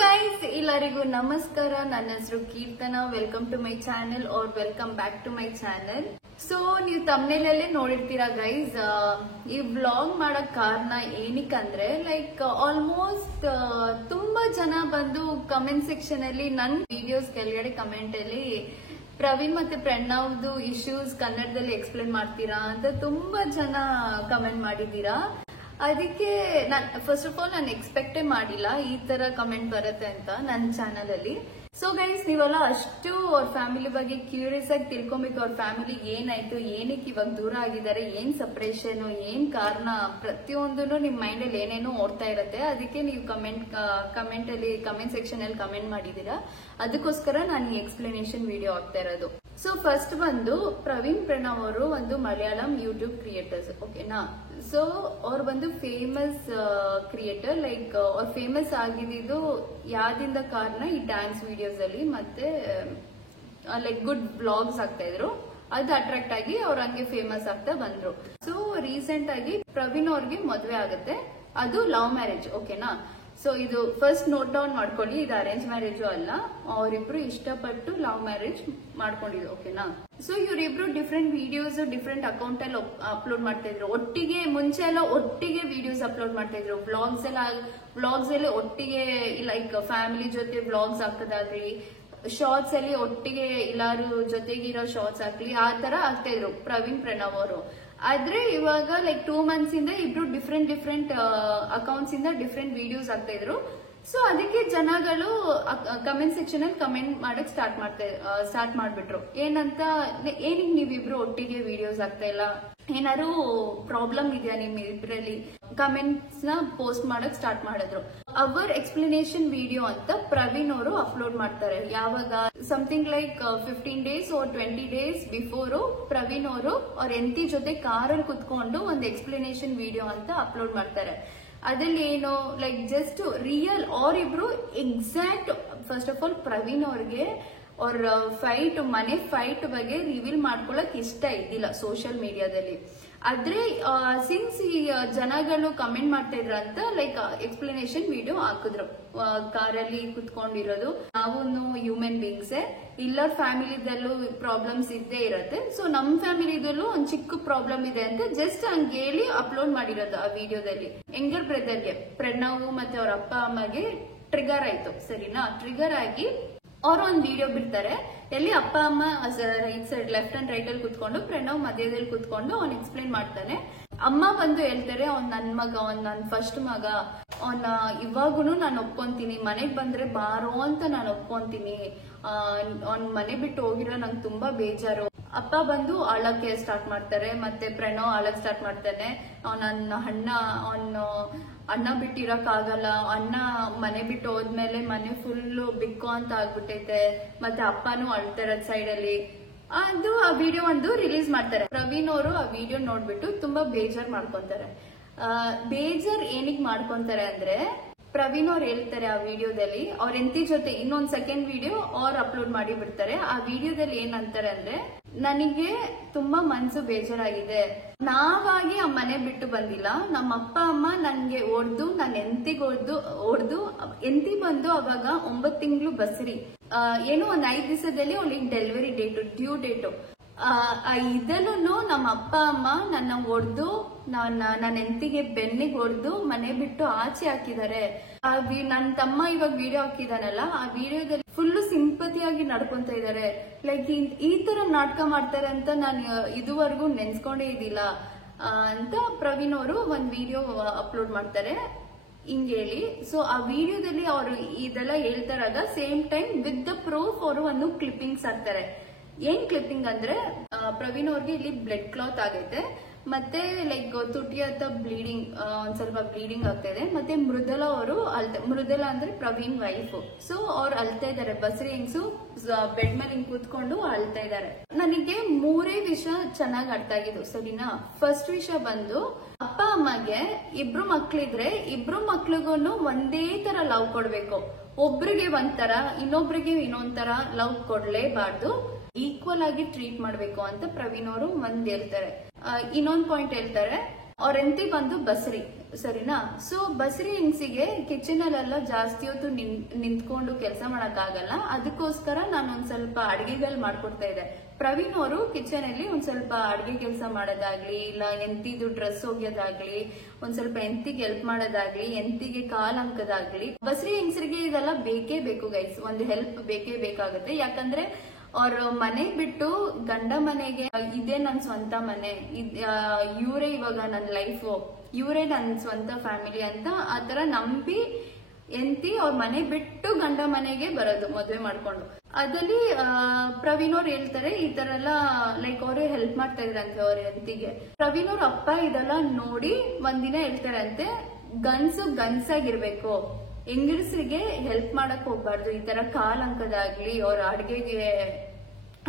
Guys, ಎಲ್ಲರಿಗೂ ನಮಸ್ಕಾರ. ನನ್ನ ಹೆಸರು Keerthana. Welcome to my channel or welcome back to my channel. So ನೀವು ತಮ್ನೇಲಲ್ಲೇ ನೋಡಿರ್ತೀರಾ ಗೈಸ್, ಈ ವ್ಲಾಗ್ ಮಾಡಕ್ ಕಾರಣ ಏನಕ್ಕಂದ್ರೆ ಲೈಕ್ ಆಲ್ಮೋಸ್ಟ್ ತುಂಬಾ ಜನ ಬಂದು ಕಮೆಂಟ್ ಸೆಕ್ಷನ್ ಅಲ್ಲಿ ನನ್ನ ವಿಡಿಯೋಸ್ ಕೆಳಗಡೆ ಕಮೆಂಟ್ ಅಲ್ಲಿ ಪ್ರವೀಣ್ ಮತ್ತೆ ಪ್ರಣವ್ದು ಇಶ್ಯೂಸ್ ಕನ್ನಡದಲ್ಲಿ ಎಕ್ಸ್ಪ್ಲೇನ್ ಮಾಡ್ತೀರಾ ಅಂತ ತುಂಬಾ ಜನ ಕಮೆಂಟ್ ಮಾಡಿದೀರಾ. ಅದಕ್ಕೆ ಫಸ್ಟ್ ಆಫ್ ಆಲ್ ನಾನು ಎಕ್ಸ್ಪೆಕ್ಟೇ ಮಾಡಿಲ್ಲ ಈ ತರ ಕಮೆಂಟ್ ಬರುತ್ತೆ ಅಂತ ನನ್ನ ಚಾನಲ್ ಅಲ್ಲಿ. ಸೊ ಗೈಸ್, ನೀವೆಲ್ಲ ಅಷ್ಟು ಅವ್ರ ಫ್ಯಾಮಿಲಿ ಬಗ್ಗೆ ಕ್ಯೂರಿಯಸ್ ಆಗಿ ತಿಳ್ಕೊಬೇಕು. ಅವ್ರ ಫ್ಯಾಮಿಲಿ ಏನಾಯ್ತು, ಏನಕ್ಕೆ ಇವಾಗ ದೂರ ಆಗಿದ್ದಾರೆ, ಏನ್ ಸಪ್ರೇಷನ್, ಏನ್ ಕಾರಣ, ಪ್ರತಿಯೊಂದನ್ನು ನಿಮ್ ಮೈಂಡ್ ಅಲ್ಲಿ ಏನೇನೋ ಓಡ್ತಾ ಇರತ್ತೆ. ಅದಕ್ಕೆ ನೀವು ಕಮೆಂಟ್ ಸೆಕ್ಷನ್ ಅಲ್ಲಿ ಕಮೆಂಟ್ ಮಾಡಿದೀರಾ. ಅದಕ್ಕೋಸ್ಕರ ನಾನು ಈ ಎಕ್ಸ್ಪ್ಲನೇಷನ್ ವಿಡಿಯೋ ಆಗ್ತಾ ಇರೋದು. ಸೊ ಫಸ್ಟ್ ಬಂದು ಪ್ರವೀಣ್ ಪ್ರಣವ್ ಅವರು ಒಂದು ಮಲಯಾಳಂ ಯೂಟ್ಯೂಬ್ ಕ್ರಿಯೇಟರ್ಸ್, ಓಕೆನಾ. ಸೊ ಅವ್ರು ಬಂದು ಫೇಮಸ್ ಕ್ರಿಯೇಟರ್. ಲೈಕ್ ಅವ್ರು ಫೇಮಸ್ ಆಗಿದ್ದು ಯಾವ್ದಿಂದ ಕಾರಣ ಈ ಡ್ಯಾನ್ಸ್ ವಿಡಿಯೋಸ್ ಅಲ್ಲಿ ಮತ್ತೆ ಲೈಕ್ ಗುಡ್ ಬ್ಲಾಗ್ಸ್ ಆಗ್ತಾ ಇದ್ರು. ಅದು ಅಟ್ರಾಕ್ಟ್ ಆಗಿ ಅವ್ರು ಹಂಗೆ ಫೇಮಸ್ ಆಗ್ತಾ ಬಂದ್ರು. ಸೊ ರೀಸೆಂಟ್ ಆಗಿ ಪ್ರವೀಣ್ ಅವ್ರಿಗೆ ಮದ್ವೆ ಆಗುತ್ತೆ. ಅದು ಲವ್ ಮ್ಯಾರೇಜ್, ಓಕೆನಾ. ಸೊ ಇದು ಫಸ್ಟ್ ನೋಟ್ ಡೌನ್ ಮಾಡ್ಕೊಳ್ಳಿ, ಇದು ಅರೇಂಜ್ ಮ್ಯಾರೇಜು ಅಲ್ಲ. ಅವರಿಬ್ರು ಇಷ್ಟಪಟ್ಟು ಲವ್ ಮ್ಯಾರೇಜ್ ಮಾಡ್ಕೊಂಡಿದ್ರು, ಓಕೆನಾ. ಸೊ ಇವರಿಬ್ರು ಡಿಫ್ರೆಂಟ್ ವಿಡಿಯೋಸ್ ಡಿಫ್ರೆಂಟ್ ಅಕೌಂಟ್ ಅಲ್ಲಿ ಅಪ್ಲೋಡ್ ಮಾಡ್ತಾ ಇದ್ರು. ಒಟ್ಟಿಗೆ ಮುಂಚೆ ಎಲ್ಲ ಒಟ್ಟಿಗೆ ವಿಡಿಯೋಸ್ ಅಪ್ಲೋಡ್ ಮಾಡ್ತಾ ಇದ್ರು. ವ್ಲಾಗ್ಸ್ ಅಲ್ಲಿ ಒಟ್ಟಿಗೆ ಲೈಕ್ ಫ್ಯಾಮಿಲಿ ಜೊತೆ ವ್ಲಾಗ್ಸ್ ಹಾಕೋದಾಗ್ಲಿ, ಶಾರ್ಟ್ಸ್ ಅಲ್ಲಿ ಒಟ್ಟಿಗೆ ಎಲ್ಲಾರು ಜೊತೆಗಿರೋ ಶಾರ್ಟ್ಸ್ ಆಗ್ಲಿ, ಆ ತರ ಆಗ್ತಾ ಇದ್ರು ಪ್ರವೀಣ್ ಪ್ರಣವ್ ಅವರು. ಆದ್ರೆ ಇವಾಗ ಲೈಕ್ 2 months ಇಂದ ಇಬ್ರು ಡಿಫ್ರೆಂಟ್ ಅಕೌಂಟ್ಸ್ ಇಂದ ಡಿಫ್ರೆಂಟ್ ವಿಡಿಯೋಸ್ ಆಗ್ತಾ ಇದ್ರು. ಸೊ ಅದಕ್ಕೆ ಜನಗಳು ಕಮೆಂಟ್ ಸೆಕ್ಷನ್ ಅಲ್ಲಿ ಕಮೆಂಟ್ ಮಾಡಕ್ ಸ್ಟಾರ್ಟ್ ಮಾಡ್ಬಿಟ್ರು. ಏನಿಗೆ ನೀವಿಬ್ರು ಒಟ್ಟಿಗೆ ವಿಡಿಯೋಸ್ ಆಗ್ತಾ ಇಲ್ಲ, ಏನಾದ್ರು ಪ್ರಾಬ್ಲಮ್ ಇದೆಯಾ ನಿಮ್ ಇಬ್ರಲ್ಲಿ, ಕಮೆಂಟ್ಸ್ ನ ಪೋಸ್ಟ್ ಮಾಡಕ್ ಸ್ಟಾರ್ಟ್ ಮಾಡಿದ್ರು. ಅವರ್ ಎಕ್ಸ್ಪ್ಲನೇಷನ್ ವಿಡಿಯೋ ಅಂತ ಪ್ರವೀಣ್ ಅವರು ಅಪ್ಲೋಡ್ ಮಾಡ್ತಾರೆ. ಯಾವಾಗ something like 15 days or 20 days before Praveen ಅವರು ಅವ್ರ ಹೆಂಡತಿ ಜೊತೆ ಕಾರಲ್ಲಿ ಕುತ್ಕೊಂಡು ಒಂದು ಎಕ್ಸ್ಪ್ಲನೇಷನ್ ವಿಡಿಯೋ ಅಂತ ಅಪ್ಲೋಡ್ ಮಾಡ್ತಾರೆ. ಅದ್ರಲ್ಲಿ ಏನು ಲೈಕ್ ಜಸ್ಟ್ ರಿಯಲ್ ಅವರಿಬ್ರು exact. First of all Praveen ಅವ್ರಿಗೆ ಅವ್ರ ಮನೆ ಫೈಟ್ ಬಗ್ಗೆ ರಿವೀಲ್ ಮಾಡ್ಕೊಳಕ್ ಇಷ್ಟ ಇದ್ದಿಲ್ಲ ಸೋಷಿಯಲ್ ಮೀಡಿಯಾದಲ್ಲಿ. ಆದ್ರೆ ಸಿನ್ಸ್ ಈ ಜನಗಳು ಕಮೆಂಟ್ ಮಾಡ್ತಾ ಇದ್ರಂತ ಲೈಕ್ ಎಕ್ಸ್ಪ್ಲನೇಷನ್ ವಿಡಿಯೋ ಹಾಕಿದ್ರು. ಕಾರಲ್ಲಿ ಕುತ್ಕೊಂಡಿರೋದು, ನಾವು ಹ್ಯೂಮನ್ ಬೀಯಿಂಗ್ಸೇ, ಎಲ್ಲರ ಫ್ಯಾಮಿಲಿದಲ್ಲೂ ಪ್ರಾಬ್ಲಮ್ಸ್ ಇದ್ದೇ ಇರತ್ತೆ. ಸೊ ನಮ್ ಫ್ಯಾಮಿಲಿದಲ್ಲೂ ಒಂದ್ ಚಿಕ್ಕ ಪ್ರಾಬ್ಲಮ್ ಇದೆ ಅಂತ ಜಸ್ಟ್ ಹಂಗೆ ಹೇಳಿ ಅಪ್ಲೋಡ್ ಮಾಡಿರೋದು. ಆ ವಿಡಿಯೋದಲ್ಲಿ ಯಂಗರ್ ಬ್ರದರ್ಗೆ ಪ್ರಣವ್ ಮತ್ತೆ ಅವ್ರ ಅಪ್ಪ ಅಮ್ಮಗೆ ಟ್ರಿಗರ್ ಆಯ್ತು, ಸರಿನಾ. ಟ್ರಿಗರ್ ಆಗಿ ಅವ್ರು ಒಂದ್ ವಿಡಿಯೋ ಬಿಡ್ತಾರೆ. ಎಲ್ಲಿ ಅಪ್ಪ ಅಮ್ಮ right side left and write ಅಲ್ಲಿ ಕುತ್ಕೊಂಡು, ಪ್ರಣವ್ ಮಧ್ಯದಲ್ಲಿ ಕುತ್ಕೊಂಡು ಅವ್ನ್ ಎಕ್ಸ್ಪ್ಲೇನ್ ಮಾಡ್ತಾನೆ. ಅಮ್ಮ ಬಂದು ಹೇಳ್ತಾರೆ, ಅವ್ನ್ ನನ್ ಮಗ, ಅವ್ನ್ ನನ್ ಫಸ್ಟ್ ಮಗ, ಅವ್ನ ಇವಾಗುನು ನಾನು ಒಪ್ಕೊಂತೀನಿ, ಮನೆಗ್ ಬಂದ್ರೆ ಬಾರೋ ಅಂತ ನಾನು ಒಪ್ಕೊಂತೀನಿ, ಅವ್ನ್ ಮನೆ ಬಿಟ್ಟು ಹೋಗಿರೋ ನಂಗೆ ತುಂಬಾ ಬೇಜಾರು. ಅಪ್ಪ ಬಂದು ಅಳಕ್ಕೆ ಸ್ಟಾರ್ಟ್ ಮಾಡ್ತಾರೆ, ಮತ್ತೆ ಪ್ರಣವ್ ಅಳಕ್ ಸ್ಟಾರ್ಟ್ ಮಾಡ್ತಾನೆ. ನನ್ನ ಅಣ್ಣ ಬಿಟ್ಟಿರಕ್ ಆಗಲ್ಲ, ಅಣ್ಣ ಮನೆ ಬಿಟ್ಟು ಹೋದ್ಮೇಲೆ ಮನೆ ಫುಲ್ ಬಿಕ್ಕೋ ಅಂತ ಆಗ್ಬಿಟ್ಟೈತೆ, ಮತ್ತೆ ಅಪ್ಪನೂ ಅಳ್ತಾರ ಸೈಡ್ ಅಲ್ಲಿ. ಅದು ಆ ವಿಡಿಯೋ ಒಂದು ರಿಲೀಸ್ ಮಾಡ್ತಾರೆ. ಪ್ರವೀಣ್ ಅವರು ಆ ವಿಡಿಯೋ ನೋಡ್ಬಿಟ್ಟು ತುಂಬಾ ಬೇಜಾರ್ ಮಾಡ್ಕೊಂತಾರೆ. ಬೇಜಾರ್ ಏನಿಗ್ ಮಾಡ್ಕೊಂತಾರೆ ಅಂದ್ರೆ, ಪ್ರವೀಣ್ ಅವ್ರು ಹೇಳ್ತಾರೆ ಆ ವಿಡಿಯೋದಲ್ಲಿ ಅವ್ರ ಹೆಂಡತಿ ಜೊತೆ ಇನ್ನೊಂದ್ ಸೆಕೆಂಡ್ ವಿಡಿಯೋ ಅವ್ರು ಅಪ್ಲೋಡ್ ಮಾಡಿ ಬಿಡ್ತಾರೆ. ಆ ವಿಡಿಯೋದಲ್ಲಿ ಏನಂತಾರೆ ಅಂದ್ರೆ, ನನಗೆ ತುಂಬಾ ಮನ್ಸು ಬೇಜಾರಾಗಿದೆ, ನಾವಾಗಿ ಆ ಮನೆ ಬಿಟ್ಟು ಬಂದಿಲ್ಲ, ನಮ್ಮ ಅಪ್ಪ ಅಮ್ಮ ನನ್ಗೆ ಹೊಡ್ದು, ನನ್ನ ಹೆಂಡತಿಗೆ ಹೊಡ್ದು ಹೆಂಡತಿ ಬಂದು ಅವಾಗ 9 ತಿಂಗಳು ಬಸ್ರಿ, ಏನೋ ಒಂದ್ 5 ದಿವಸದಲ್ಲಿ ಅವ್ಳಿಗೆ ಡೆಲಿವರಿ ಡ್ಯೂ ಡೇಟು. ಇದನ್ನು ನಮ್ಮ ಅಪ್ಪ ಅಮ್ಮ ನನ್ನ ಹೊಡೆದು, ನನ್ನ ಹೆಂಡತಿಗೆ ಬೆನ್ನಿಗೆ ಹೊಡೆದು ಮನೆ ಬಿಟ್ಟು ಆಚೆ ಹಾಕಿದ್ದಾರೆ. ನನ್ನ ತಮ್ಮ ಇವಾಗ ವಿಡಿಯೋ ಹಾಕಿದಾನಲ್ಲ, ಆ ವಿಡಿಯೋದಲ್ಲಿ ಫುಲ್ ಸಿಂಪತಿಯಾಗಿ ನಡ್ಕೊಂತ ಇದಾರೆ. ಲೈಕ್ ಈ ತರ ನಾಟಕ ಮಾಡ್ತಾರೆ ಅಂತ ನಾನು ಇದುವರೆಗೂ ನೆನ್ಸ್ಕೊಂಡೇ ಇದ್ದಿಲ್ಲ ಅಂತ ಪ್ರವೀಣ್ ಅವರು ಒಂದ್ ವಿಡಿಯೋ ಅಪ್ಲೋಡ್ ಮಾಡ್ತಾರೆ ಹಿಂಗೇಳಿ. ಸೊ ಆ ವಿಡಿಯೋದಲ್ಲಿ ಅವರು ಇದೆಲ್ಲ ಹೇಳ್ತಾರಾಗ same time with the proof ಅವರು ಒಂದು ಕ್ಲಿಪ್ಪಿಂಗ್ಸ್ ಹಾಕ್ತಾರೆ. ಏನ್ ಕ್ಲಿಪ್ಪಿಂಗ್ ಅಂದ್ರೆ, ಪ್ರವೀಣ್ ಅವ್ರಿಗೆ ಇಲ್ಲಿ ಬ್ಲಡ್ ಕ್ಲಾತ್ ಆಗೈತೆ, ಮತ್ತೆ ಲೈಕ್ ತುಟಿ ಹತ್ತ ಬ್ಲೀಡಿಂಗ್, ಒಂದ್ ಸ್ವಲ್ಪ ಬ್ಲೀಡಿಂಗ್ ಆಗ್ತಾ ಇದೆ. ಮತ್ತೆ ಮೃದುಲಾ ಅವರು ಮೃದುಲಾ ಅಂದ್ರೆ ಪ್ರವೀಣ್ ವೈಫ್. ಸೊ ಅವ್ರು ಅಳ್ತಾ ಇದಾರೆ, ಬಸ್ರಿ ಹೆಂಗ್ಸು ಬೆಡ್ ಮೇಲೆ ಹಿಂಗ್ ಕೂತ್ಕೊಂಡು ಅಳ್ತಾ ಇದಾರೆ. ನನಗೆ 3 ವಿಷಯ ಚೆನ್ನಾಗಿ ಅರ್ಥ ಆಗಿದ್ದು, ಸರಿನಾ. ಫಸ್ಟ್ ವಿಷಯ ಬಂದು, ಅಪ್ಪ ಅಮ್ಮಗೆ ಇಬ್ರು ಮಕ್ಳಿದ್ರೆ ಇಬ್ರು ಮಕ್ಳಿಗೂ ಒಂದೇ ತರ ಲವ್ ಕೊಡ್ಬೇಕು. ಒಬ್ರಿಗೆ ಒಂಥರ, ಇನ್ನೊಬ್ರಿಗೆ ಇನ್ನೊಂದ್ ತರ ಲವ್ ಕೊಡ್ಲೇಬಾರ್ದು, ಈಕ್ವಲ್ ಆಗಿ ಟ್ರೀಟ್ ಮಾಡ್ಬೇಕು ಅಂತ ಪ್ರವೀಣ್ ಅವರು ಒಂದ್ ಹೇಳ್ತಾರೆ. ಇನ್ನೊಂದ್ ಪಾಯಿಂಟ್ ಹೇಳ್ತಾರೆ, ಅವ್ರ ಹೆಂಡತಿ ಬಂದು ಬಸ್ರಿ, ಸರಿನಾ. ಸೊ ಬಸ್ರಿ ಹೆಂಗ್ಸಿಗೆ ಕಿಚನ್ ಅಲ್ಲೆಲ್ಲ ಜಾಸ್ತಿ ಹೊತ್ತು ನಿಂತ್ಕೊಂಡು ಕೆಲಸ ಮಾಡಕ್ ಆಗಲ್ಲ, ಅದಕ್ಕೋಸ್ಕರ ನಾನು ಒಂದ್ ಸ್ವಲ್ಪ ಅಡಿಗೆಗಳು ಮಾಡ್ಕೊಡ್ತಾ ಇದ್ದೆ. ಪ್ರವೀಣ್ ಅವರು ಕಿಚನ್ ಅಲ್ಲಿ ಒಂದ್ ಸ್ವಲ್ಪ ಅಡಿಗೆ ಕೆಲಸ ಮಾಡೋದಾಗ್ಲಿ, ಇಲ್ಲ ಎಂತಿದು ಡ್ರೆಸ್ ಒಗೆಯೋದಾಗ್ಲಿ, ಒಂದ್ ಸ್ವಲ್ಪ ಎಂತಿಗೆ ಹೆಲ್ಪ್ ಮಾಡೋದಾಗ್ಲಿ, ಎಂತಿಗೆ ಕಾಲ್ ಹಾಕೋದಾಗ್ಲಿ. ಬಸ್ರಿ ಹೆಂಗಸರಿಗೆ ಇದೆಲ್ಲ ಬೇಕೇ ಬೇಕು ಗೈಸ್, ಒಂದು ಹೆಲ್ಪ್ ಬೇಕೇ ಬೇಕಾಗುತ್ತೆ. ಯಾಕಂದ್ರೆ ಅವ್ರ ಮನೆ ಬಿಟ್ಟು ಗಂಡ ಮನೆಗೆ ಇದೇ ನನ್ ಸ್ವಂತ ಮನೆ, ಇವರೇ ಇವಾಗ ನನ್ನ ಲೈಫು, ಇವರೇ ನನ್ನ ಸ್ವಂತ ಫ್ಯಾಮಿಲಿ ಅಂತ ಆತರ ನಂಬಿ ಎಂತಿ ಅವ್ರ ಮನೆ ಬಿಟ್ಟು ಗಂಡ ಮನೆಗೆ ಬರೋದು ಮದ್ವೆ ಮಾಡ್ಕೊಂಡು. ಅದಲ್ಲಿ ಪ್ರವೀಣ್ ಅವ್ರು ಹೇಳ್ತಾರೆ ಈ ತರ ಎಲ್ಲ ಲೈಕ್ ಅವರು ಹೆಲ್ಪ್ ಮಾಡ್ತಾ ಇದ್ರಂತೆ ಅವ್ರ ಎಂತಿಗೆ. ಪ್ರವೀಣ್ ಅವ್ರ ಅಪ್ಪ ಇದೆಲ್ಲ ನೋಡಿ ಒಂದಿನ ಹೇಳ್ತಾರಂತೆ, ಗನ್ಸಾಗಿರ್ಬೇಕು, ಹೆಂಗಸರಿಗೆ ಹೆಲ್ಪ್ ಮಾಡಕ್ ಹೋಗ್ಬಾರ್ದು, ಈ ತರ ಕಾಲ್ ಅಂಕದಾಗ್ಲಿ, ಅವ್ರ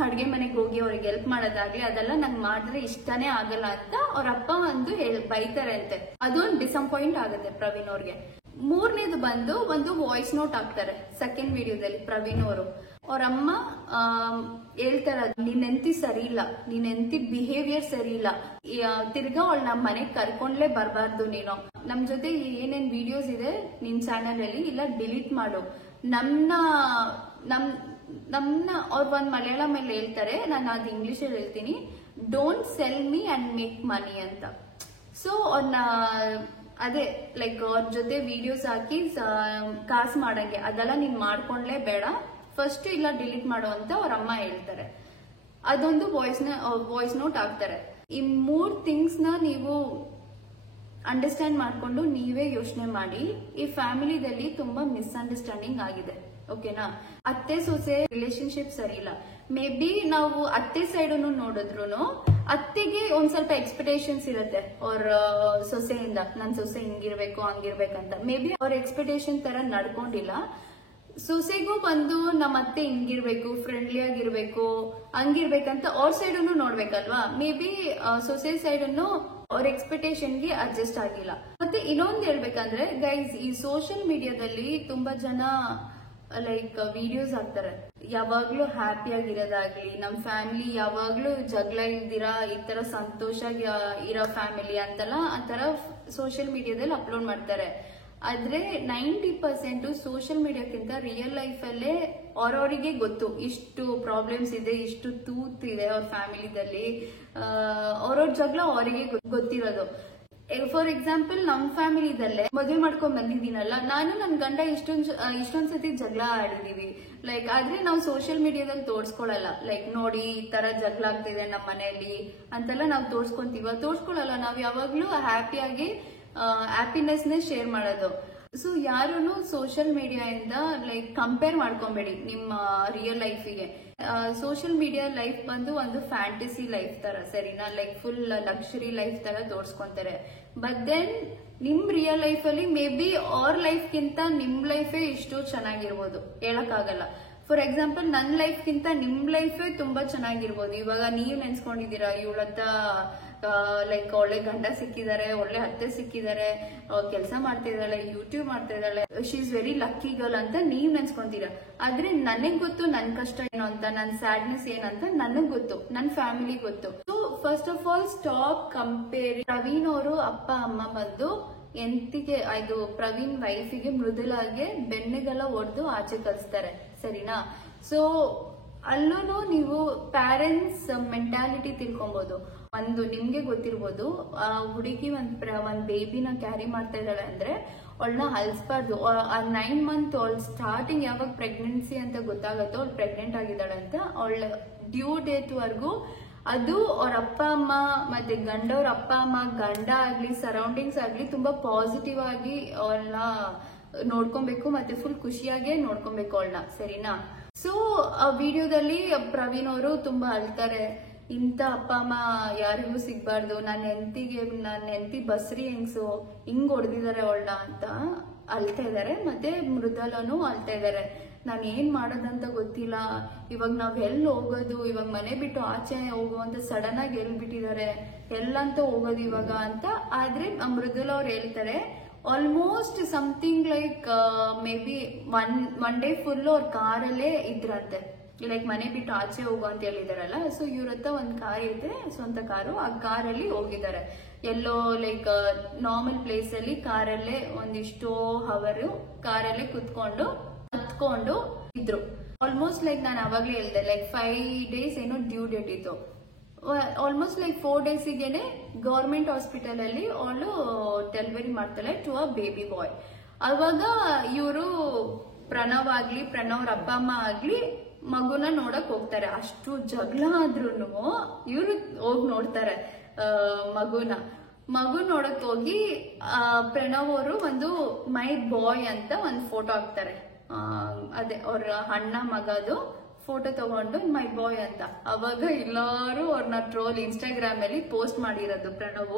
ಅಡ್ಗೆ ಮನೆಗೆ ಹೋಗಿ ಅವ್ರಿಗೆ ಹೆಲ್ಪ್ ಮಾಡೋದಾಗ್ಲಿ ಅದೆಲ್ಲ ನಂಗೆ ಮಾಡಿದ್ರೆ ಇಷ್ಟನೇ ಆಗಲ್ಲ ಅಂತ ಅವ್ರ ಅಪ್ಪ ಒಂದು ಬೈತಾರೆ ಅಂತೆ. ಅದೊಂದು ಡಿಸಪಾಯಿಂಟ್ ಆಗುತ್ತೆ ಪ್ರವೀಣ್ ಅವ್ರಿಗೆ. ಮೂರನೇದು ಬಂದು ಒಂದು ವಾಯ್ಸ್ ನೋಟ್ ಹಾಕ್ತಾರೆ ಸೆಕೆಂಡ್ ವಿಡಿಯೋದಲ್ಲಿ. ಪ್ರವೀಣ್ ಅವರು ಅವ್ರ ಅಮ್ಮ ಹೇಳ್ತಾರ, ನಿನ್ ಹೆಂಡತಿ ಸರಿ ಇಲ್ಲ, ನಿನ್ ಹೆಂಡತಿ ಬಿಹೇವಿಯರ್ ಸರಿ ಇಲ್ಲ, ತಿರ್ಗಾ ಅವಳು ನಮ್ ಮನೆಗ್ ಕರ್ಕೊಂಡ್ಲೇ ಬರ್ಬಾರ್ದು, ನೀನು ನಮ್ ಜೊತೆ ಏನೇನ್ ವಿಡಿಯೋಸ್ ಇದೆ ನಿನ್ ಚಾನೆಲ್ ಅಲ್ಲಿ ಇಲ್ಲ ಡಿಲೀಟ್ ಮಾಡು. ನಮ್ನ ಅವ್ರ ಒಂದ್ ಮಲಯಾಳಂ ಅಲ್ಲಿ ಹೇಳ್ತಾರೆ, ನಾನು ಅದು ಇಂಗ್ಲಿಷ್ ಅಲ್ಲಿ ಹೇಳ್ತೀನಿ, don't cell me and make money ಅಂತ. ಸೊ ಅವ್ರನ್ನ ಅದೇ ಲೈಕ್ ಅವ್ರ ಜೊತೆ ವಿಡಿಯೋಸ್ ಹಾಕಿ ಕಾಸು ಮಾಡಂಗೆ ಅದೆಲ್ಲ ನೀನ್ ಮಾಡ್ಕೊಂಡ್ಲೇ ಬೇಡ, ಫಸ್ಟ್ ಇಲ್ಲ ಡಿಲೀಟ್ ಮಾಡು ಅಂತ ಅವ್ರ ಅಮ್ಮ ಹೇಳ್ತಾರೆ. ಅದೊಂದು ವಾಯ್ಸ್ ನೋಟ್ ಹಾಕ್ತಾರೆ. ಈ 3 ಥಿಂಗ್ಸ್ ನ ನೀವು ಅಂಡರ್ಸ್ಟ್ಯಾಂಡ್ ಮಾಡ್ಕೊಂಡು ನೀವೇ ಯೋಚನೆ ಮಾಡಿ. ಈ ಫ್ಯಾಮಿಲಿದಲ್ಲಿ ತುಂಬಾ ಮಿಸ್ಅಂಡರ್ಸ್ಟ್ಯಾಂಡಿಂಗ್ ಆಗಿದೆ, ಓಕೆನಾ. ಅತ್ತೆ ಸೊಸೆ ರಿಲೇಶನ್ಶಿಪ್ ಸರಿ ಇಲ್ಲ. ಮೇ ಬಿ ನಾವು ಅತ್ತೆ ಸೈಡ್ ನೋಡಿದ್ರು ಅತ್ತೆಗೆ ಒಂದ್ ಸ್ವಲ್ಪ ಎಕ್ಸ್ಪೆಕ್ಟೇಷನ್ಸ್ ಇರುತ್ತೆ ಅವ್ರ ಸೊಸೆಯಿಂದ, ನನ್ ಸೊಸೆ ಹಿಂಗಿರ್ಬೇಕು ಹಂಗಿರ್ಬೇಕಂತ. ಮೇ ಬಿ ಅವ್ರ ಎಕ್ಸ್ಪೆಕ್ಟೇಷನ್ ತರ ನಡ್ಕೊಂಡಿಲ್ಲ. ಸೊಸೆಗೂ ಬಂದು ನಮ್ಮ ಅತ್ತೆ ಹಿಂಗಿರ್ಬೇಕು, ಫ್ರೆಂಡ್ಲಿ ಆಗಿರ್ಬೇಕು, ಹಂಗಿರ್ಬೇಕಂತ ಅವ್ರ ಸೈಡ್ ನೋಡ್ಬೇಕಲ್ವಾ. ಮೇ ಬಿ ಸೊಸೆ ಸೈಡ್ ಅವ್ರ ಎಕ್ಸ್ಪೆಕ್ಟೇಷನ್ಗೆ ಅಡ್ಜಸ್ಟ್ ಆಗಿಲ್ಲ. ಮತ್ತೆ ಇನ್ನೊಂದು ಹೇಳ್ಬೇಕಂದ್ರೆ ಗೈಸ್, ಈ ಸೋಷಿಯಲ್ ಮೀಡಿಯಾದಲ್ಲಿ ತುಂಬಾ ಜನ ಲೈಕ್ ವಿಡಿಯೋಸ್ ಹಾಕ್ತಾರೆ, ಯಾವಾಗ್ಲೂ ಹ್ಯಾಪಿ ಆಗಿರೋದಾಗ್ಲಿ, ನಮ್ ಫ್ಯಾಮಿಲಿ ಯಾವಾಗ್ಲೂ ಜಗಳ ಇಲ್ದಿರಾ ಈ ತರ ಸಂತೋಷ ಇರೋ ಫ್ಯಾಮಿಲಿ ಅಂತೆಲ್ಲ ಆ ತರ ಸೋಷಿಯಲ್ ಮೀಡಿಯಾದಲ್ಲಿ ಅಪ್ಲೋಡ್ ಮಾಡ್ತಾರೆ. ಆದ್ರೆ 90% ಸೋಷಿಯಲ್ ಮೀಡಿಯಾಕ್ಕಿಂತ ರಿಯಲ್ ಲೈಫ್ ಅಲ್ಲೇ ಅವ್ರವರಿಗೆ ಗೊತ್ತು ಇಷ್ಟು ಪ್ರಾಬ್ಲಮ್ಸ್ ಇದೆ, ಇಷ್ಟು ತೂತ್ ಇದೆ ಅವ್ರ ಫ್ಯಾಮಿಲಿದಲ್ಲಿ, ಅವ್ರವ್ರ ಜಗಳ ಅವರಿಗೆ ಗೊತ್ತಿರೋದು. ಫಾರ್ ಎಕ್ಸಾಂಪಲ್ ನಮ್ ಫ್ಯಾಮಿಲಿದಲ್ಲೇ ಮದುವೆ ಮಾಡ್ಕೊಂಡ್ ಬಂದಿದ್ದೀನಲ್ಲ, ನಾನು ನನ್ ಗಂಡ ಇಷ್ಟೊಂದ್ ಸತಿ ಜಗಳ ಆಡಿದೀವಿ. ಲೈಕ್ ಆದ್ರೆ ನಾವು ಸೋಷಿಯಲ್ ಮೀಡಿಯಾದಲ್ಲಿ ತೋರ್ಸ್ಕೊಳಲ್ಲ, ಲೈಕ್ ನೋಡಿ ಈ ತರ ಜಗಳ ಆಗ್ತಿದೆ ನಮ್ಮ ಮನೆಯಲ್ಲಿ ಅಂತೆಲ್ಲ ನಾವು ತೋರ್ಸ್ಕೊಳಲ್ಲ. ನಾವ್ ಯಾವಾಗ್ಲೂ ಹ್ಯಾಪಿಯಾಗಿ ಹ್ಯಾಪಿನೆಸ್ ನೇ ಶೇರ್ ಮಾಡೋದು. ಸೊ ಯಾರು ಸೋಷಿಯಲ್ ಮೀಡಿಯಾದಿಂದ ಲೈಕ್ ಕಂಪೇರ್ ಮಾಡ್ಕೊಂಬೇಡಿ ನಿಮ್ಮ ರಿಯಲ್ ಲೈಫಿಗೆ. ಸೋಷಿಯಲ್ ಮೀಡಿಯಾ ಲೈಫ್ ಬಂದು ಒಂದು ಫ್ಯಾಂಟಸಿ ಲೈಫ್ ತರ, ಸರಿನಾ, ಲೈಕ್ ಫುಲ್ ಲಕ್ಸುರಿ ಲೈಫ್ ತರ ತೋರ್ಸ್ಕೊಂತಾರೆ. ಬಟ್ ದೆನ್ ನಿಮ್ ರಿಯಲ್ ಲೈಫ್ ಅಲ್ಲಿ ಮೇ ಬಿ ಅವ್ರ ಲೈಫ್ ಗಿಂತ ನಿಮ್ ಲೈಫೇ ಇಷ್ಟು ಚೆನ್ನಾಗಿರ್ಬೋದು, ಹೇಳಕ್ಕಾಗಲ್ಲ. ಫಾರ್ ಎಕ್ಸಾಂಪಲ್ ನನ್ ಲೈಫ್ ಗಿಂತ ನಿಮ್ ಲೈಫೇ ತುಂಬಾ ಚೆನ್ನಾಗಿರ್ಬೋದು. ಇವಾಗ ನೀವ್ ನೆನ್ಸ್ಕೊಂಡಿದೀರಾ ಇವಳತ್ತ ಲೈಕ್ ಒಳ್ಳೆ ಗಂಡ ಸಿಕ್ಕಿದ್ದಾರೆ, ಒಳ್ಳೆ ಅತ್ತೆ ಸಿಕ್ಕಿದ್ದಾರೆ, ಕೆಲಸ ಮಾಡ್ತಾ ಇದ್ದಾಳೆ, ಯೂಟ್ಯೂಬ್ ಮಾಡ್ತಾ ಇದ್ದಾಳೆ, she is very lucky girl ಅಂತ ನೀವ್ ನೆನ್ಸ್ಕೊಂತೀರಾ. ಆದ್ರೆ ನನಗ್ ಗೊತ್ತು ನನ್ ಕಷ್ಟ ಏನು ಅಂತ, ನನ್ ಸ್ಯಾಡ್ನೆಸ್ ಏನಂತ ನನಗ್ ಗೊತ್ತು, ನನ್ ಫ್ಯಾಮಿಲಿ ಗೊತ್ತು. So first of all stop compare. Praveen ಅವರು ಅಪ್ಪ ಅಮ್ಮ ಬಂದು ಎಂತಿಗೆ ಇದು ಪ್ರವೀಣ್ ವೈಫಿಗೆ ಮೃದುಲಾಗೆ ಬೆನ್ನಿಗೆಲ್ಲ ಹೊಡೆದು ಆಚೆ ಕಳಿಸ್ತಾರೆ, ಸರಿನಾ. ಸೊ ಅಲ್ಲೂ ನೀವು ಪ್ಯಾರೆಂಟ್ಸ್ ಮೆಂಟಾಲಿಟಿ ತಿಳ್ಕೊಬಹುದು. ಒಂದು ನಿಮ್ಗೆ ಗೊತ್ತಿರ್ಬೋದು, ಹುಡುಗಿ ಒಂದ್ ಬೇಬಿನ ಕ್ಯಾರಿ ಮಾಡ್ತಾ ಇದ್ದಾಳೆ ಅಂದ್ರೆ ಅವಳನ್ನ ಹಲ್ಸ್ಬಾರ್ದು. 9 ಮಂತ್ ಅವಳ ಸ್ಟಾರ್ಟಿಂಗ್ ಯಾವಾಗ ಪ್ರೆಗ್ನೆನ್ಸಿ ಅಂತ ಗೊತ್ತಾಗತ್ತೋ ಅವಳು ಪ್ರೆಗ್ನೆಂಟ್ ಆಗಿದ್ದಾಳೆ ಅಂತ, ಅವಳ ಡ್ಯೂ ಡೇಟ್ ವರ್ಗೂ ಅದು ಅವ್ರ ಅಪ್ಪ ಅಮ್ಮ ಮತ್ತೆ ಗಂಡವ್ರ ಅಪ್ಪ ಅಮ್ಮ, ಗಂಡ ಆಗ್ಲಿ ಸರೌಂಡಿಂಗ್ಸ್ ಆಗ್ಲಿ ತುಂಬಾ ಪಾಸಿಟಿವ್ ಆಗಿ ಅವಳನ್ನ ನೋಡ್ಕೊಬೇಕು, ಮತ್ತೆ ಫುಲ್ ಖುಷಿಯಾಗೆ ನೋಡ್ಕೊಬೇಕು ಅವಳನ್ನ, ಸರಿನಾ. ಸೊ ಆ ವಿಡಿಯೋದಲ್ಲಿ ಪ್ರವೀಣ್ ಅವರು ತುಂಬಾ ಅಳ್ತಾರೆ, ಇಂಥ ಅಪ್ಪ ಅಮ್ಮ ಯಾರಿಗೂ ಸಿಗ್ಬಾರ್ದು, ನನ್ನ ಹೆಂಡತಿ ಬಸ್ರಿ ಹೆಂಗ್ಸು ಹಿಂಗ್ ಹೊಡೆದಿದ್ದಾರೆ ಅವಳನ್ನ ಅಂತ ಅಳ್ತಾ ಇದಾರೆ. ಮತ್ತೆ ಮೃದುಲನು ಅಳ್ತಾ ಇದಾರೆ, ನಾನು ಏನ್ ಮಾಡೋದಂತ ಗೊತ್ತಿಲ್ಲ, ಇವಾಗ ನಾವ್ ಎಲ್ಲಿ ಹೋಗೋದು, ಇವಾಗ ಮನೆ ಬಿಟ್ಟು ಆಚೆ ಹೋಗುವಂತ ಸಡನ್ ಆಗಿ ಹೇಳ್ಬಿಟ್ಟಿದ್ದಾರೆ, ಎಲ್ಲಂತ ಹೋಗೋದು ಇವಾಗ ಅಂತ. ಆದ್ರೆ ಮೃದುಲ ಅವ್ರು ಹೇಳ್ತಾರೆ, almost something like may be one day full ಅವ್ರ ಕಾರಲ್ಲೇ ಇದ್ರಂತೆ, ಲೈಕ್ ಮನೆ ಬಿಟ್ಟು ಆಚೆ ಹೋಗು ಅಂತ ಹೇಳಿದಾರಲ್ಲ. ಸೊ ಇವ್ರ ಹತ್ರ ಒಂದ್ ಕಾರ್ ಇದೆ, ಸ್ವಂತ ಕಾರು, ಆ ಕಾರಲ್ಲಿ ಹೋಗಿದ್ದಾರೆ. ಎಲ್ಲೋ ಲೈಕ್ ನಾರ್ಮಲ್ ಪ್ಲೇಸ್ ಅಲ್ಲಿ ಕಾರಲ್ಲೇ ಒಂದಿಷ್ಟು ಹವರು ಕಾರಲ್ಲೇ ಕುತ್ಕೊಂಡು ಹತ್ಕೊಂಡು ಇದ್ರು. ಆಲ್ಮೋಸ್ಟ್ ಲೈಕ್ ನಾನು ಅವಾಗ್ಲೇ ಹೇಳ್ದೆ ಲೈಕ್ 5 days ಏನೋ ಡ್ಯೂ ಡೇಟ್ ಇತ್ತು. ಆಲ್ಮೋಸ್ಟ್ ಲೈಕ್ 4 daysಗೆನೆ ಗವರ್ಮೆಂಟ್ ಹಾಸ್ಪಿಟಲ್ ಅಲ್ಲಿ ಅವಳು ಡೆಲಿವರಿ ಮಾಡ್ತಾಳೆ ಟು ಅ ಬೇಬಿ ಬಾಯ್. ಅವಾಗ ಇವರು ಪ್ರಣವ್ ಅವ್ರ ಅಪ್ಪ ಅಮ್ಮ ಆಗ್ಲಿ ಮಗುನ ನೋಡಕ್ ಹೋಗ್ತಾರೆ. ಅಷ್ಟು ಜಗಳ ಆದ್ರೂನು ಇವರು ಹೋಗಿ ನೋಡ್ತಾರೆ ಮಗು ನೋಡಕ್ ಹೋಗಿ ಪ್ರಣವ್ ಅವರು ಒಂದು ಮೈ ಬಾಯ್ ಅಂತ ಒಂದು ಫೋಟೋ ಹಾಕ್ತಾರೆ. ಅದೇ ಅವ್ರ ಅಣ್ಣ ಮಗದು ಫೋಟೋ ತಗೊಂಡು ಮೈ ಬಾಯ್ ಅಂತ. ಅವಾಗ ಎಲ್ಲಾರು ಅವ್ರನ್ನ ಟ್ರೋಲ್ ಇನ್ಸ್ಟಾಗ್ರಾಮ್ ಅಲ್ಲಿ ಪೋಸ್ಟ್ ಮಾಡಿರೋದು. ಪ್ರಣವ್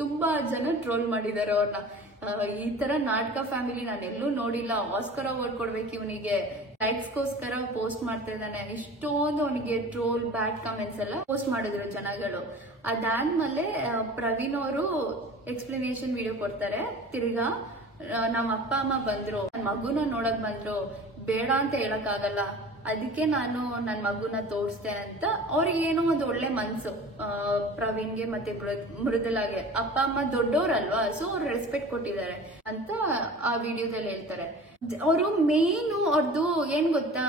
ತುಂಬಾ ಜನ ಟ್ರೋಲ್ ಮಾಡಿದಾರೆ ಅವ್ರನ್ನ. ಈ ತರ ನಾಟಕ ಫ್ಯಾಮಿಲಿ ನಾನು ಎಲ್ಲೂ ನೋಡಿಲ್ಲ, ಆಸ್ಕರ್ ಅವಾರ್ಡ್ ಕೊಡ್ಬೇಕು ಇವನಿಗೆ, ಲೈಕ್ಸ್ಗೋಸ್ಕರ ಪೋಸ್ಟ್ ಮಾಡ್ತಾ ಇದ್ದಾನೆ, ಇಷ್ಟೊಂದು ಅವನಿಗೆ ಟ್ರೋಲ್ ಬ್ಯಾಡ್ ಕಮೆಂಟ್ಸ್ ಎಲ್ಲ ಪೋಸ್ಟ್ ಮಾಡಿದ್ರು ಜನಗಳು. ಅದಾದ್ಮೇಲೆ ಪ್ರವೀಣ್ ಅವರು ಎಕ್ಸ್ಪ್ಲನೇಷನ್ ವಿಡಿಯೋ ಕೊಡ್ತಾರೆ. ತಿರ್ಗಾ ನಮ್ಮ ಅಪ್ಪ ಅಮ್ಮ ಬಂದ್ರು, ನನ್ನ ಮಗುನ ನೋಡಕ್ ಬಂದ್ರು, ಬೇಡ ಅಂತ ಹೇಳಕ್ ಆಗಲ್ಲ, ಅದಕ್ಕೆ ನಾನು ನನ್ನ ಮಗುನ ತೋರಿಸ್ತೇನೆ ಅಂತ. ಅವ್ರಿಗೆ ಏನೋ ಒಂದು ಒಳ್ಳೆ ಮನ್ಸು ಪ್ರವೀಣ್ಗೆ ಮತ್ತೆ ಮೃದುಲಾಗೆ. ಅಪ್ಪ ಅಮ್ಮ ದೊಡ್ಡವ್ರಲ್ವಾ, ಸೊ ಅವ್ರು ರೆಸ್ಪೆಕ್ಟ್ ಕೊಟ್ಟಿದ್ದಾರೆ ಅಂತ ಆ ವಿಡಿಯೋದಲ್ಲಿ ಹೇಳ್ತಾರೆ. ಅವರು ಮೇನ್ ಅವ್ರದ್ದು ಏನ್ ಗೊತ್ತಾ,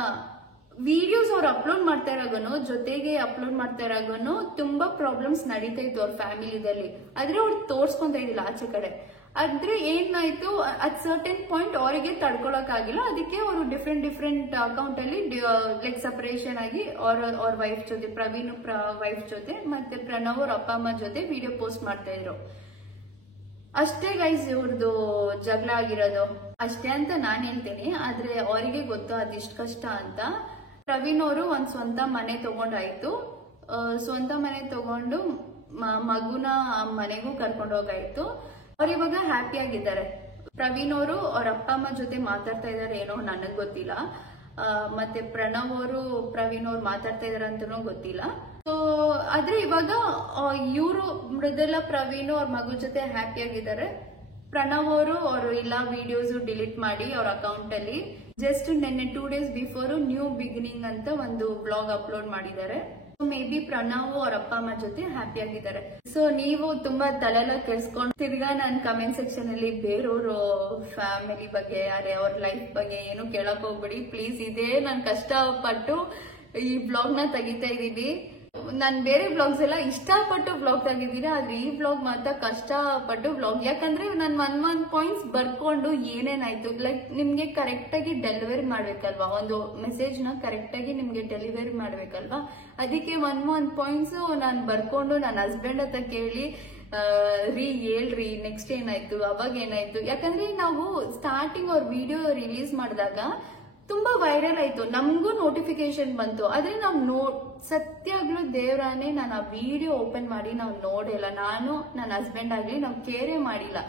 ವಿಡಿಯೋಸ್ ಅವ್ರು ಅಪ್ಲೋಡ್ ಮಾಡ್ತಾ ಇರೋಗನು ಜೊತೆಗೆ ಅಪ್ಲೋಡ್ ಮಾಡ್ತಾ ಇರೋಗನು ತುಂಬಾ ಪ್ರಾಬ್ಲಮ್ಸ್ ನಡೀತಾ ಇತ್ತು ಅವ್ರ ಫ್ಯಾಮಿಲಿದಲ್ಲಿ. ಆದ್ರೆ ಅವ್ರು ತೋರ್ಸ್ಕೊಂತ ಇದಿಲ್ಲ ಆಚೆ ಕಡೆ. ಆದ್ರೆ ಏನಾಯ್ತು, ಅಟ್ ಸರ್ಟನ್ ಪಾಯಿಂಟ್ ಅವರಿಗೆ ತಡ್ಕೊಳಕ್ ಆಗಿಲ್ಲ. ಅದಕ್ಕೆ ಅವರು ಡಿಫ್ರೆಂಟ್ ಅಕೌಂಟ್ ಅಲ್ಲಿ ಲೈಕ್ ಸಪರೇಷನ್ ಆಗಿ ಅವ್ರ ವೈಫ್ ಜೊತೆ, ಪ್ರವೀಣ್ ವೈಫ್ ಜೊತೆ ಮತ್ತೆ ಪ್ರಣವ್ ಅವ್ರ ಅಪ್ಪ ಅಮ್ಮ ಜೊತೆ ವಿಡಿಯೋ ಪೋಸ್ಟ್ ಮಾಡ್ತಾ ಇದ್ರು. ಅಷ್ಟೇ ಗೈಸ್ ಇವ್ರದ್ದು ಜಗಳ ಆಗಿರೋದು, ಅಷ್ಟೇ ಅಂತ ನಾನ್ ಹೇಳ್ತೀನಿ. ಆದ್ರೆ ಅವರಿಗೆ ಗೊತ್ತು ಅದಿಷ್ಟು ಕಷ್ಟ ಅಂತ. ಪ್ರವೀಣ್ ಅವರು ಒಂದ್ ಸ್ವಂತ ಮನೆ ತಗೊಂಡಾಯ್ತು. ಸ್ವಂತ ಮನೆ ತಗೊಂಡು ಮಗುನ ಮನೆಗೂ ಕರ್ಕೊಂಡು ಹೋಗಾಯ್ತು. ಅವ್ರ ಇವಾಗ ಹ್ಯಾಪಿ ಆಗಿದ್ದಾರೆ. ಪ್ರವೀಣ್ ಅವರು ಅವ್ರ ಅಪ್ಪ ಅಮ್ಮ ಜೊತೆ ಮಾತಾಡ್ತಾ ಇದಾರೆ ಏನೋ ನನಗ್ ಗೊತ್ತಿಲ್ಲ. ಮತ್ತೆ ಪ್ರಣವ್ ಅವರು ಪ್ರವೀಣ್ ಅವ್ರು ಮಾತಾಡ್ತಾ ಇದಾರೆ ಅಂತನೂ ಗೊತ್ತಿಲ್ಲ. ಸೊ ಆದ್ರೆ ಇವಾಗ ಇವರು ಮೃದುಲಾ ಪ್ರವೀಣ್ ಅವ್ರ ಮಗು ಜೊತೆ ಹ್ಯಾಪಿ ಆಗಿದ್ದಾರೆ. ಪ್ರಣವ್ ಅವರು ಎಲ್ಲ ವಿಡಿಯೋಸ್ ಡಿಲೀಟ್ ಮಾಡಿ ಅವ್ರ ಅಕೌಂಟ್ ಅಲ್ಲಿ ಜಸ್ಟ್ ನಿನ್ನೆ 2 days ಬಿಫೋರ್ ನ್ಯೂ ಬಿಗಿನಿಂಗ್ ಅಂತ ಒಂದು ಬ್ಲಾಗ್ ಅಪ್ಲೋಡ್ ಮಾಡಿದ್ದಾರೆ. ಮೇ ಬಿ ಪ್ರಣವ್ ಅವ್ರ ಅಪ್ಪ ಅಮ್ಮ ಜೊತೆ ಹ್ಯಾಪಿ ಆಗಿದ್ದಾರೆ. ಸೊ ನೀವು ತುಂಬಾ ತಲೆಲ್ಲ ಕೆಲ್ಸ್ಕೊಂಡು ತಿರ್ಗಾ ನನ್ನ ಕಮೆಂಟ್ ಸೆಕ್ಷನ್ ಅಲ್ಲಿ ಬೇರೆಯವರು ಫ್ಯಾಮಿಲಿ ಬಗ್ಗೆ ಯಾರೇ ಅವ್ರ ಲೈಫ್ ಬಗ್ಗೆ ಏನು ಕೇಳಕ್ ಹೋಗ್ಬೇಡಿ ಪ್ಲೀಸ್. ಇದೇ ನಾನು ಕಷ್ಟಪಟ್ಟು ಈ ಬ್ಲಾಗ್ ನ ತೆಗಿತಾ ಇದ್ದೀನಿ. ನಾನ್ ಬೇರೆ ಬ್ಲಾಗ್ಸ್ ಎಲ್ಲ ಇಷ್ಟಪಟ್ಟು ಬ್ಲಾಗ್ ತೆಗಿದ್ದೀನಿ, ಆದ್ರೆ ಈ ಬ್ಲಾಗ್ ಮಾತ್ರ ಕಷ್ಟಪಟ್ಟು ಬ್ಲಾಗ್. ಯಾಕಂದ್ರೆ ನಾನು 1 ಪಾಯಿಂಟ್ಸ್ ಬರ್ಕೊಂಡು ಏನೇನಾಯ್ತು ಲೈಕ್ ನಿಮ್ಗೆ ಕರೆಕ್ಟ್ ಆಗಿ ಡೆಲಿವರಿ ಮಾಡ್ಬೇಕಲ್ವಾ, ಒಂದು ಮೆಸೇಜ್ ನ ಕರೆಕ್ಟ್ ಆಗಿ ನಿಮ್ಗೆ ಡೆಲಿವರಿ ಮಾಡ್ಬೇಕಲ್ವಾ. ಅದಕ್ಕೆ 1 ಪಾಯಿಂಟ್ಸ್ ನಾನು ಬರ್ಕೊಂಡು ನನ್ನ ಹಸ್ಬೆಂಡ್ ಹತ್ರ ಕೇಳಿ ಹೇಳ್ರಿ ನೆಕ್ಸ್ಟ್ ಏನಾಯ್ತು ಅವಾಗ ಏನಾಯ್ತು. ಯಾಕಂದ್ರೆ ನಾವು ಸ್ಟಾರ್ಟಿಂಗ್ ಅವ್ರ ವಿಡಿಯೋ ರಿಲೀಸ್ ಮಾಡಿದಾಗ ತುಂಬಾ ವೈರಲ್ ಆಯ್ತು, ನಮಗೂ ನೋಟಿಫಿಕೇಶನ್ ಬಂತು. ಆದ್ರೆ ನಾವು ಸತ್ಯಾಗ್ಲೂ ದೇವರಾನೆ ನಾನು ಆ ವಿಡಿಯೋ ಓಪನ್ ಮಾಡಿ ನಾವು ನೋಡಿಲ್ಲ. ನಾನು ನನ್ನ ಹಸ್ಬೆಂಡ್ ಆಗ್ಲಿ ನಾವು ಕೇರೇ ಮಾಡಿಲ್ಲ.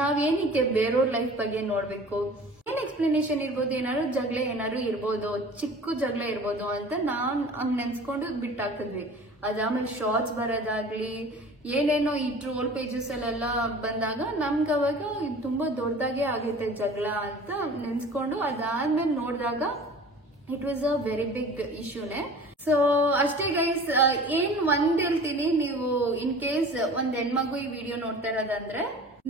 ನಾವೇನಕ್ಕೆ ಬೇರೆಯವ್ರ ಲೈಫ್ ಬಗ್ಗೆ ನೋಡ್ಬೇಕು, ಏನ್ ಎಕ್ಸ್ಪ್ಲನೇಷನ್ ಇರ್ಬೋದು, ಏನಾದ್ರು ಜಗಳ ಏನಾದ್ರು ಇರ್ಬೋದು, ಚಿಕ್ಕ ಜಗಳ ಇರ್ಬೋದು ಅಂತ ನಾನ್ ಹಂಗ್ ನೆನ್ಸ್ಕೊಂಡು ಬಿಟ್ಟಾಕಿದ್ವಿ. ಅದಾದ್ಮೇಲೆ ಶಾರ್ಟ್ಸ್ ಬರೋದಾಗ್ಲಿ ಏನೇನೋ ಈ ಟ್ರೋಲ್ ಪೇಜಸ್ ಅಲ್ಲೆಲ್ಲ ಬಂದಾಗ ನಮ್ಗೆ ಅವಾಗ ತುಂಬಾ ದೊಡ್ಡದಾಗೆ ಆಗೈತೆ ಜಗಳ ಅಂತ ನೆನ್ಸ್ಕೊಂಡು ಅದಾದ್ಮೇಲೆ ನೋಡಿದಾಗ it was a very big ಇಶ್ಯೂನೇ. ಸೊ ಅಷ್ಟೇ ಗೈಸ್, ಏನ್ ಒಂದ್ ಹೇಳ್ತೀನಿ, ನೀವು ಇನ್ ಕೇಸ್ ಒಂದ್ ಹೆಣ್ಮಗು ಈ ವಿಡಿಯೋ ನೋಡ್ತಾ ಇರೋದಂದ್ರೆ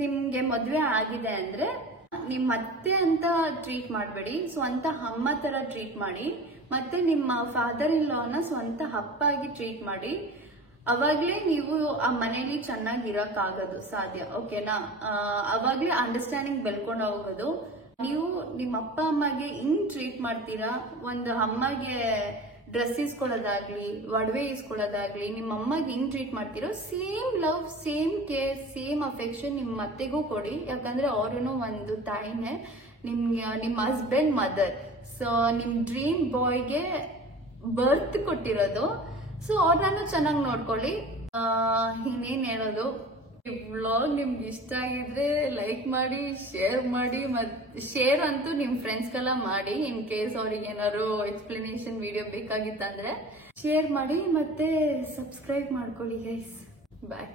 ನಿಮ್ಗೆ ಮದ್ವೆ ಆಗಿದೆ ಅಂದ್ರೆ ನಿಮ್ ಅತ್ತೆ ಅಂತ ಟ್ರೀಟ್ ಮಾಡಬೇಡಿ, ಸ್ವಂತ ಅಮ್ಮ ತರ ಟ್ರೀಟ್ ಮಾಡಿ. ಮತ್ತೆ ನಿಮ್ಮ ಫಾದರ್ ಇನ್ ಲಾನ ಸ್ವಂತ ಅಪ್ಪ ಆಗಿ ಟ್ರೀಟ್ ಮಾಡಿ. ಅವಾಗ್ಲೇ ನೀವು ಆ ಮನೇಲಿ ಚೆನ್ನಾಗಿರಕ್ಕಾಗೋದು ಸಾಧ್ಯ. ಓಕೆನಾ? ಅವಾಗ್ಲೇ ಅಂಡರ್ಸ್ಟ್ಯಾಂಡಿಂಗ್ ಬೆಳ್ಕೊಂಡು ಹೋಗೋದು. ನೀವು ನಿಮ್ಮ ಅಪ್ಪ ಅಮ್ಮಗೆ ಹಿಂಗ್ ಟ್ರೀಟ್ ಮಾಡ್ತೀರಾ, ಒಂದು ಅಮ್ಮಗೆ ಡ್ರೆಸ್ ಇಸ್ಕೊಳ್ಳೋದಾಗ್ಲಿ, ಒಡವೆ ಇಸ್ಕೊಳ್ಳೋದಾಗ್ಲಿ, ನಿಮ್ಮ ಅಮ್ಮಗೆ ಹಿಂಗ್ ಟ್ರೀಟ್ ಮಾಡ್ತೀರೋ same love, same care, same affection ನಿಮ್ಮ ಅತ್ತೆಗೂ ಕೊಡಿ. ಯಾಕಂದ್ರೆ ಅವ್ರೇನೋ ಒಂದು ತಾಯಿನೇ, ನಿಮ್ಮ ಹಸ್ಬೆಂಡ್ ಮದರ್. ಸೊ ನಿಮ್ ಡ್ರೀಮ್ ಬಾಯ್ಗೆ ಬರ್ತ್ ಕೊಟ್ಟಿರೋದು. ಸೊ ಅವ್ರನ್ನೂ ಚೆನ್ನಾಗಿ ನೋಡ್ಕೊಳ್ಳಿ. ಇನ್ನೇನ್ ಹೇಳೋದು, ಈ ವ್ಲಾಗ್ ನಿಮ್ಗೆ ಇಷ್ಟ ಆಗಿದ್ರೆ ಲೈಕ್ ಮಾಡಿ, ಶೇರ್ ಮಾಡಿ. ಶೇರ್ ಅಂತೂ ನಿಮ್ ಫ್ರೆಂಡ್ಸ್ಗೆಲ್ಲ ಮಾಡಿ. ಇನ್ ಕೇಸ್ ಅವ್ರಿಗೆ ಏನಾದ್ರು ಎಕ್ಸ್ಪ್ಲನೇಷನ್ ವಿಡಿಯೋ ಬೇಕಾಗಿತ್ತಂದ್ರೆ ಶೇರ್ ಮಾಡಿ. ಮತ್ತೆ ಸಬ್ಸ್ಕ್ರೈಬ್ ಮಾಡ್ಕೊಳ್ಳಿ ಗೈಸ್. ಬಾಯ್.